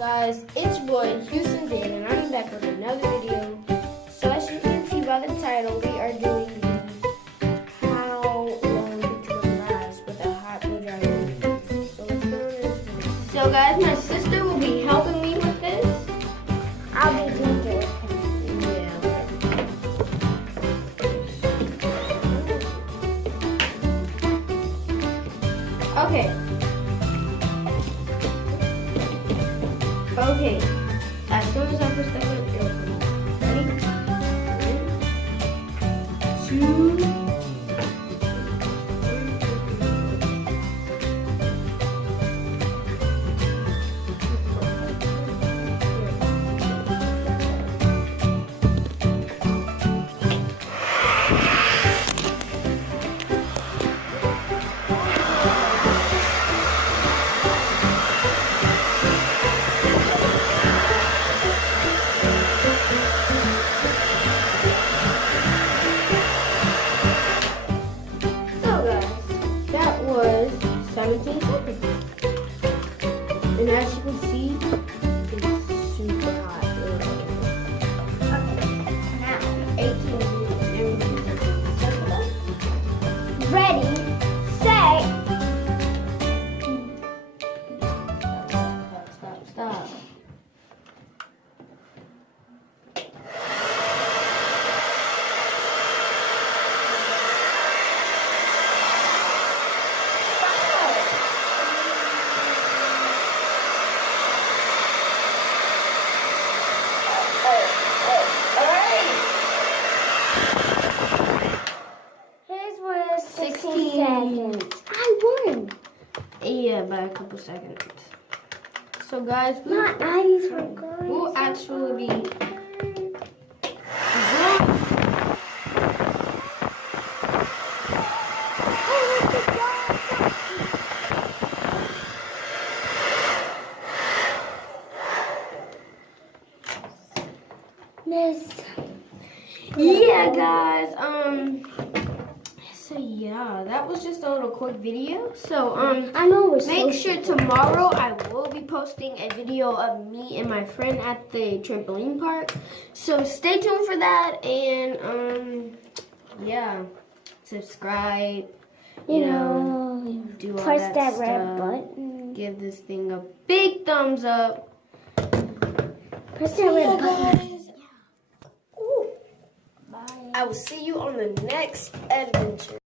Guys, it's your boy Houston Dan, and I'm back with another video. So as you can see by the title, we are doing the how long it will last with a hot blow dryer. So let's go into this. So guys, my sister will be helping me with this. I'll be doing it. Yeah. Okay. Okay, as soon as I push that button, it'll come. Ready? 1, 2. That was 17 seconds. And as you can see, it's super hot. Okay, now 18 minutes. ready, set. Stop. His was 16 16. seconds. I won. Yeah, by a couple seconds. So guys, My eyes were going. we'll actually be Miss. yeah, guys. So yeah, that was just a little quick video. So I know we're make sure tomorrow I will be posting a video of me and my friend at the trampoline park. So stay tuned for that, and yeah, subscribe. You know, do all press that that red stuff. button. Give this thing a big thumbs up. Press that red button. I will see you on the next adventure.